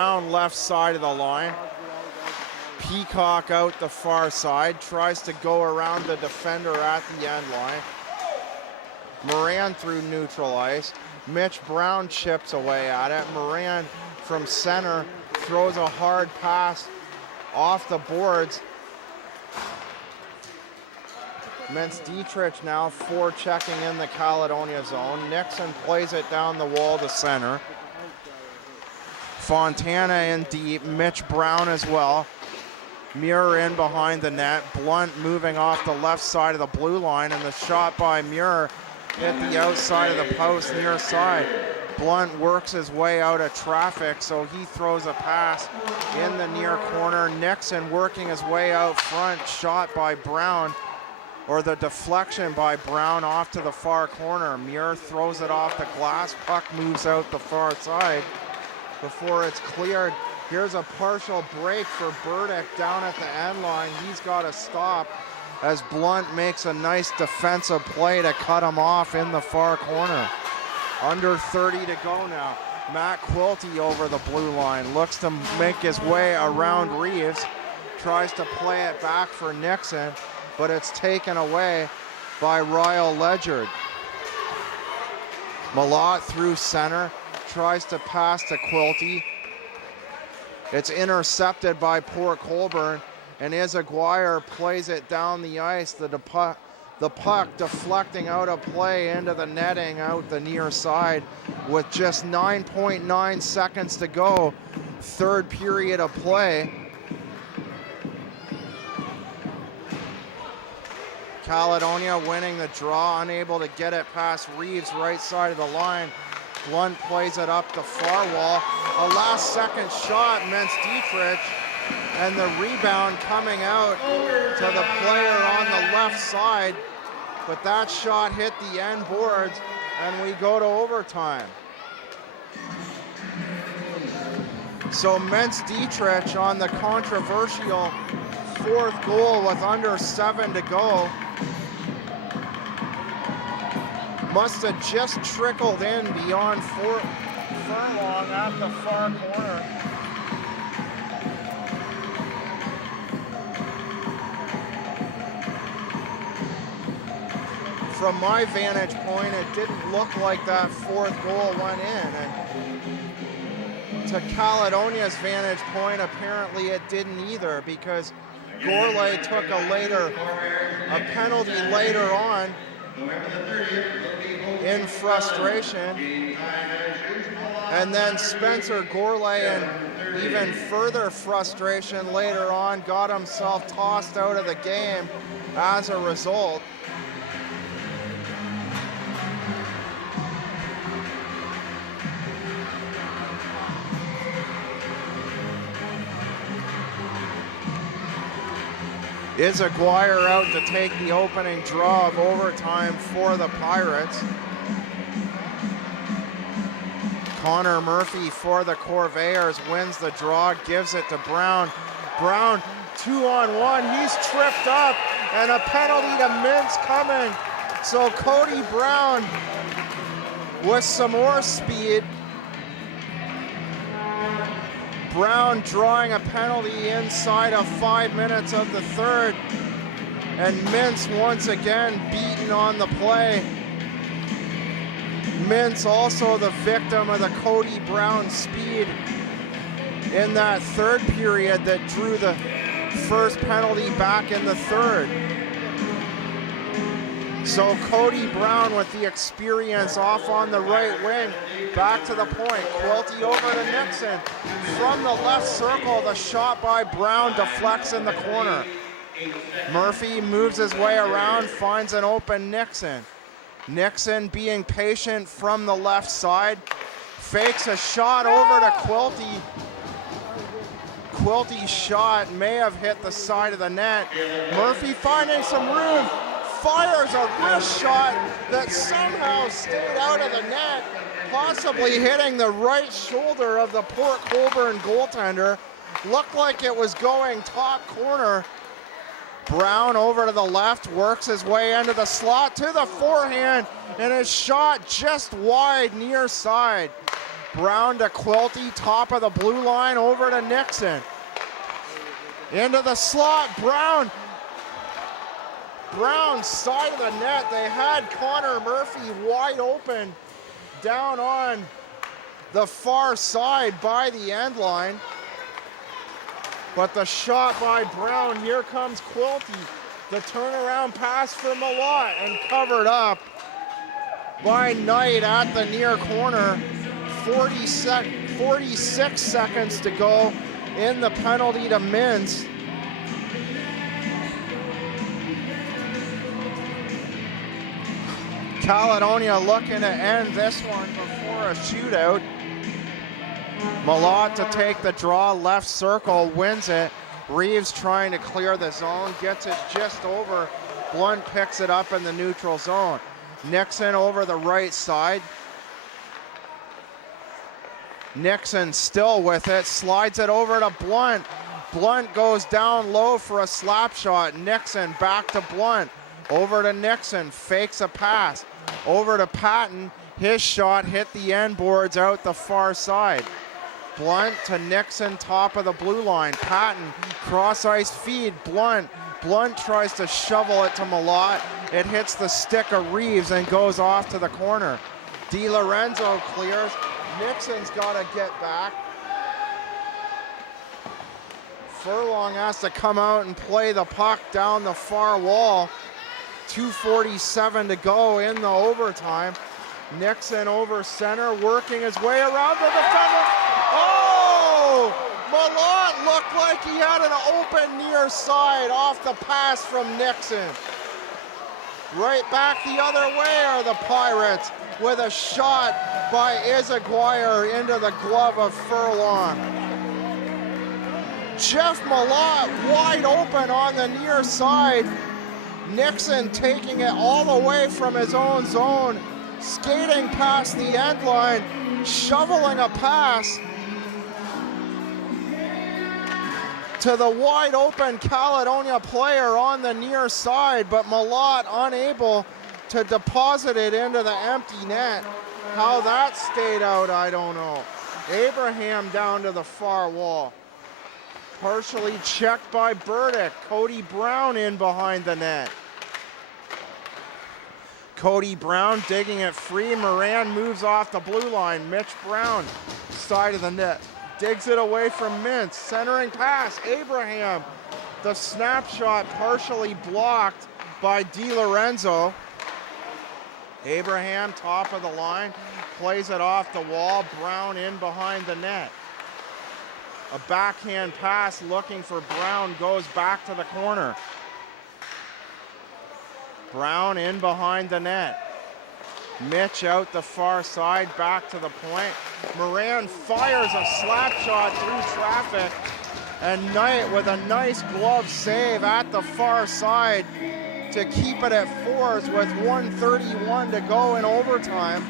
Brown left side of the line. Peacock out the far side, tries to go around the defender at the end line. Moran through neutral ice. Mitch Brown chips away at it. Moran from center throws a hard pass off the boards. Mintz Dietrich now forechecking in the Caledonia zone. Nixon plays it down the wall to center. Fontana in deep, Mitch Brown as well. Muir in behind the net. Blunt moving off the left side of the blue line, and the shot by Muir hit the outside of the post near side. Blunt works his way out of traffic, so he throws a pass in the near corner. Nixon working his way out front, shot by Brown, or the deflection by Brown off to the far corner. Muir throws it off the glass, puck moves out the far side before it's cleared. Here's a partial break for Burdick down at the end line. He's got to stop as Blunt makes a nice defensive play to cut him off in the far corner. Under 30 to go now. Matt Quilty over the blue line, looks to make his way around Reeves, tries to play it back for Nixon, but it's taken away by Ryle Ledyard. Malott through center, tries to pass to Quilty. It's intercepted by Port Colborne, and Izaguirre plays it down the ice. The puck deflecting out of play into the netting out the near side with just 9.9 seconds to go. Third period of play. Caledonia winning the draw, unable to get it past Reeves, right side of the line. Blunt plays it up the far wall. A last second shot, Mintz Dietrich, and the rebound coming out to the player on the left side. But that shot hit the end boards, and we go to overtime. So Mintz Dietrich on the controversial fourth goal with under 7 to go. Must have just trickled in beyond Furlong at the far corner. From my vantage point, it didn't look like that fourth goal went in. And to Caledonia's vantage point, apparently it didn't either, because Gourlay took a penalty later on in frustration, and then Spencer Gourlay, in even further frustration later on, got himself tossed out of the game as a result. Izaguirre out to take the opening draw of overtime for the Pirates. Connor Murphy for the Corvairs wins the draw, gives it to Brown. Brown 2-on-1, he's tripped up, and a penalty to Mintz coming. So Cody Brown with some more speed. Brown drawing a penalty inside of 5 minutes of the third, and Mintz once again beaten on the play. Mintz also the victim of the Cody Brown speed in that third period that drew the first penalty back in the third. So Cody Brown with the experience off on the right wing, back to the point. Quilty over to Nixon. From the left circle, the shot by Brown deflects in the corner. Murphy moves his way around, finds an open Nixon. Nixon being patient from the left side, fakes a shot over to Quilty. Quilty's shot may have hit the side of the net. Murphy finding some room, fires a wrist shot that somehow stayed out of the net, possibly hitting the right shoulder of the Port Colborne goaltender. Looked like it was going top corner. Brown over to the left, works his way into the slot to the forehand, and his shot just wide near side. Brown to Quilty, top of the blue line, over to Nixon. Into the slot, Brown. Brown, side of the net. They had Connor Murphy wide open down on the far side by the end line. But the shot by Brown, here comes Quilty. The turnaround pass for Malott and covered up by Knight at the near corner. 46 seconds to go in the penalty to Mintz. Caledonia looking to end this one before a shootout. Malott to take the draw, left circle, wins it. Reeves trying to clear the zone, gets it just over. Blunt picks it up in the neutral zone. Nixon over the right side. Nixon still with it, slides it over to Blunt. Blunt goes down low for a slap shot. Nixon back to Blunt. Over to Nixon, fakes a pass. Over to Patton, his shot hit the end boards out the far side. Blunt to Nixon, top of the blue line. Patton, cross ice feed, Blunt. Blunt tries to shovel it to Malott. It hits the stick of Reeves and goes off to the corner. DiLorenzo clears. Nixon's got to get back. Furlong has to come out and play the puck down the far wall. 2:47 to go in the overtime. Nixon over center, working his way around the defender. Oh! Malott looked like he had an open near side off the pass from Nixon. Right back the other way are the Pirates with a shot by Izaguirre into the glove of Furlong. Jeff Malott wide open on the near side. Nixon taking it all the way from his own zone, skating past the end line, shoveling a pass to the wide open Caledonia player on the near side, but Malott unable to deposit it into the empty net. How that stayed out, I don't know. Abraham down to the far wall. Partially checked by Burdick. Cody Brown in behind the net. Cody Brown digging it free. Moran moves off the blue line. Mitch Brown, side of the net. Digs it away from Mintz. Centering pass. Abraham. The snapshot partially blocked by DiLorenzo. Abraham, top of the line. Plays it off the wall. Brown in behind the net. A backhand pass looking for Brown goes back to the corner. Brown in behind the net. Mitch out the far side, back to the point. Moran fires a slap shot through traffic. And Knight with a nice glove save at the far side to keep it at fours with 1:31 to go in overtime.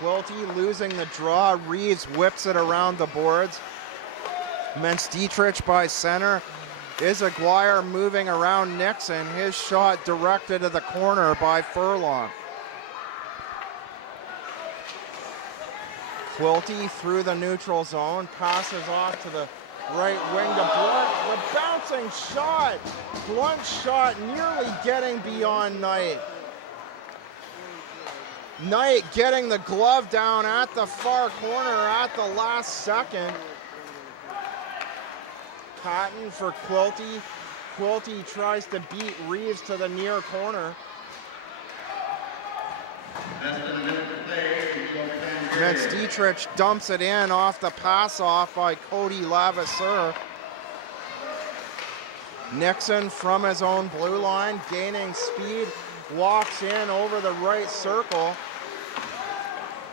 Quilty losing the draw. Reeves whips it around the boards. Mintz-Dietrich by center. Izaguirre moving around Nixon. His shot directed to the corner by Furlong. Quilty through the neutral zone. Passes off to the right wing to Blunt. The bouncing shot. Blunt shot nearly getting beyond Knight. Knight getting the glove down at the far corner at the last second. Patton for Quilty. Quilty tries to beat Reeves to the near corner. Mintz-Dietrich dumps it in off the pass off by Cody Levasseur. Nixon from his own blue line, gaining speed. Walks in over the right circle,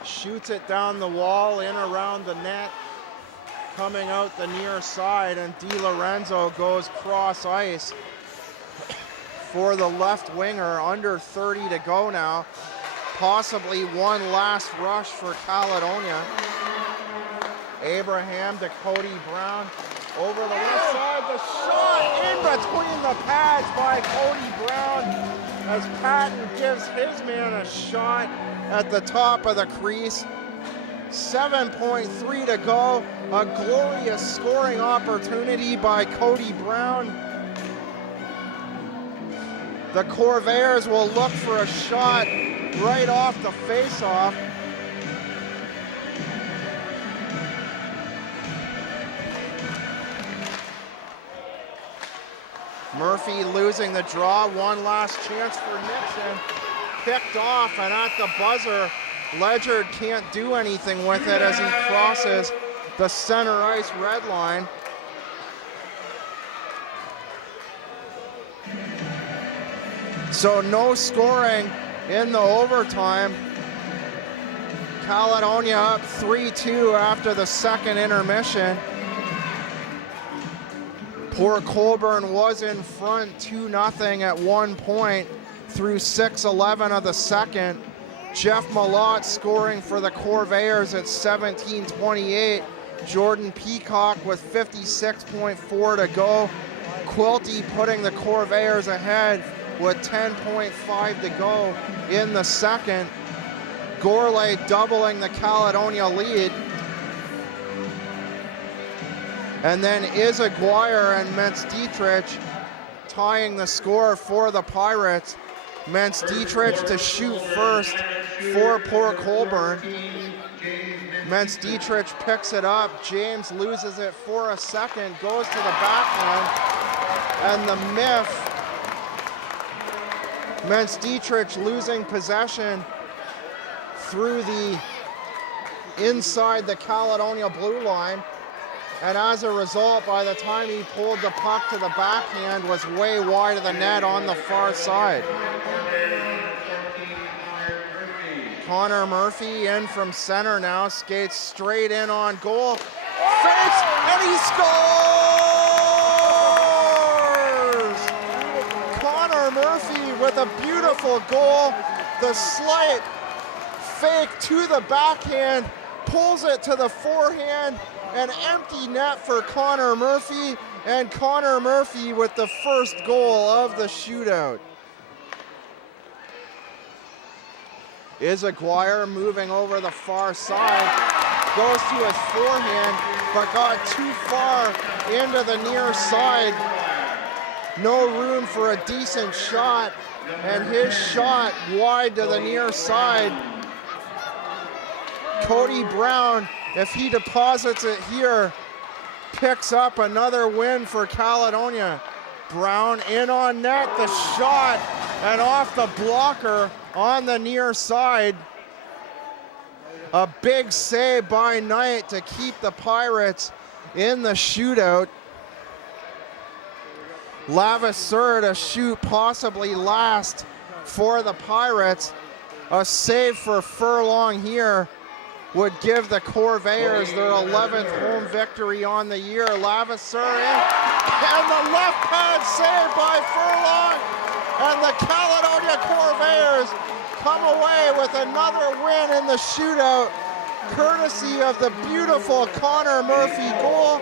shoots it down the wall, in around the net, coming out the near side, and DiLorenzo goes cross ice for the left winger. Under 30 to go now. Possibly one last rush for Caledonia. Abraham to Cody Brown. Over the left side, the shot in between the pads by Cody Brown as Patton gives his man a shot at the top of the crease. 7.3 to go. A glorious scoring opportunity by Cody Brown. The Corvairs will look for a shot right off the face-off. Murphy losing the draw. One last chance for Nixon. Picked off, and at the buzzer, Ledger can't do anything with it as he crosses the center ice red line. So no scoring in the overtime. Caledonia up 3-2 after the second intermission. Port Colborne was in front 2-0 at one point through 6:11 of the second. Jeff Malott scoring for the Corvairs at 17:28. Jordan Peacock with 56.4 to go. Quilty putting the Corvairs ahead with 10.5 to go in the second. Gourlay doubling the Caledonia lead. And then Izaguirre and Mentz-Dietrich tying the score for the Pirates. Mentz-Dietrich to shoot first for Port Colborne. Mentz-Dietrich picks it up. James loses it for a second, goes to the backhand, and the miff. Mentz-Dietrich losing possession through the inside the Caledonia blue line. And as a result, by the time he pulled the puck to the backhand, was way wide of the net on the far side. Connor Murphy in from center now, skates straight in on goal. Fakes, and he scores! Connor Murphy with a beautiful goal. The slight fake to the backhand, pulls it to the forehand. An empty net for Connor Murphy, and Connor Murphy with the first goal of the shootout. Izaguirre moving over the far side, goes to his forehand, but got too far into the near side. No room for a decent shot, and his shot wide to the near side. Cody Brown, if he deposits it here, picks up another win for Caledonia. Brown in on net, the shot, and off the blocker on the near side. A big save by Knight to keep the Pirates in the shootout. Lavisseur to shoot possibly last for the Pirates. A save for Furlong here would give the Corvairs their 11th home victory on the year. Lavisseur in, and the left pad save by Furlong, and the Caledonia Corvairs come away with another win in the shootout, courtesy of the beautiful Connor Murphy goal.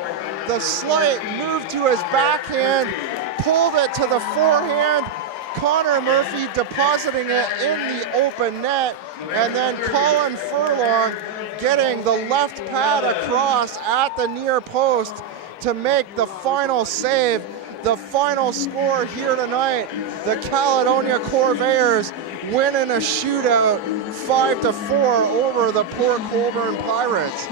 The slight move to his backhand, pulled it to the forehand, Connor Murphy depositing it in the open net, and then Colin Furlong getting the left pad across at the near post to make the final save. The final score here tonight, the Caledonia Corvairs win in a shootout 5-4 over the Port Colborne Pirates.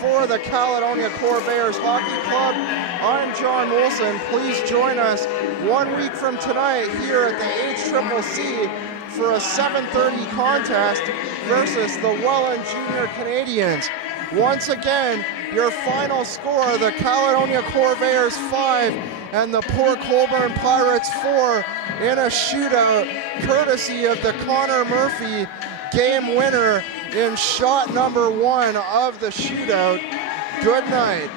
For the Caledonia Corvairs Hockey Club, I'm John Wilson. Please join us 1 week from tonight here at the HCCC for a 7:30 contest versus the Welland Junior Canadians. Once again, your final score, the Caledonia Corvairs 5 and the Port Colborne Pirates 4 in a shootout, courtesy of the Connor Murphy game winner in shot number 1 of the shootout. Good night.